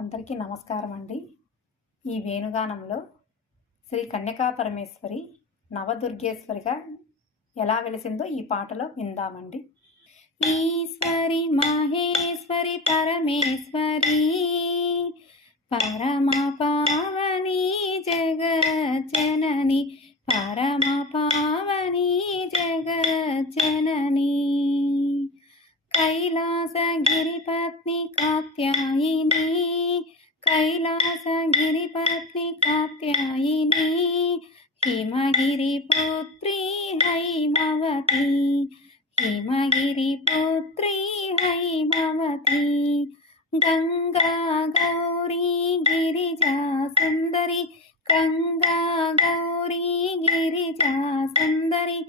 అందరికీ నమస్కారం అండి. ఈ వేణుగానంలో శ్రీ కన్యకా పరమేశ్వరి నవదుర్గేశ్వరిగా ఎలా వెలిసిందో ఈ పాటలో విందామండి. ఈశ్వరి మహేశ్వరి పరమేశ్వరి పరమ పావని జగజ్జనని పరమ పావని జగజ్జనని कैलासगिरिपत्नी कात्यायिनी कैलासगिरिपत्नी कात्यायिनी हिमगिरिपुत्री हैमवती हिमगिरिपुत्री हैमवती गंगा गौरी गिरिजा सुंदरी गंगा गौरी गिरिजा सुंदरी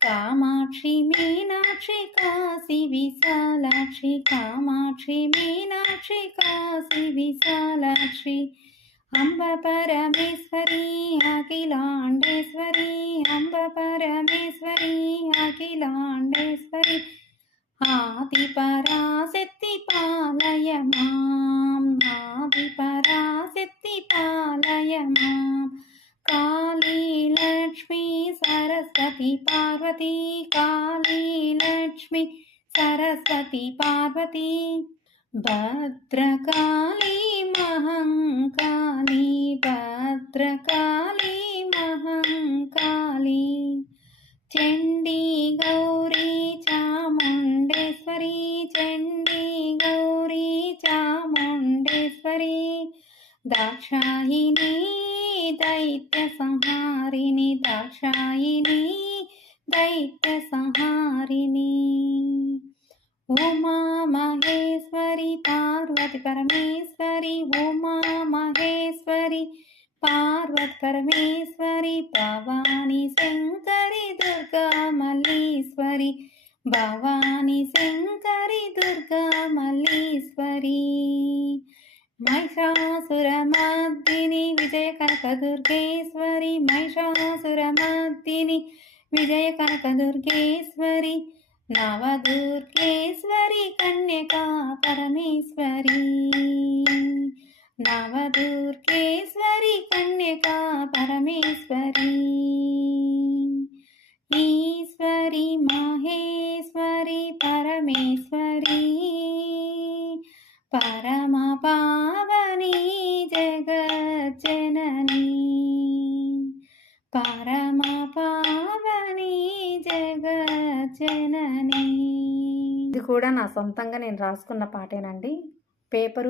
कामाक्षी मीनाक्षी काशी विशालाक्षी कामाक्षी मीनाक्षी काशी विशालाक्षी अम्ब परमेश्वरी अखिलांडेश्वरी अम्ब परमेश्वरी अखिलांडेश्वरी आदिपराशक्ति पालय माम् आदिपराशक्ति पालय माम् काली लक्ष्मी सरस्वती पार्वती काली लक्ष्मी सरस्वती पार्वती भद्रकाली महंकाली भद्रकाली महंकाली चंडी गौरी चामुंडेश्वरी चंडी गौरी चामुंडेश्वरी दाक्षायिनी दैत्य संहारिणी दाक्षायिनी दैत्य संहारिणी उमा महेश्वरी पार्वती परमेश्वरी उमा महेश्वरी पार्वती परमेश्वरी भवानी शंकरी दुर्गा मल्लीश्वरी भवानी शंकरी दुर्गा मल्लीश्वरी महिषासुरमर्दिनी विजय कनकदुर्गेश्वरी महिषासुरमर्दिनी विजय कनकदुर्गेश्वरी नवदुर्गेश्वरी कन्यका परमेश्वरी नवदुर्गेश्वरी कन्यका परमेश्वरी ईश्वरी महेश्वरी परमेश्वरी परम पावनी जगज्जननी परम पावनी జగజ్జనని. ఇది కూడా నా సొంతంగా నేను రాసుకున్న పాటేనండి. పేపరు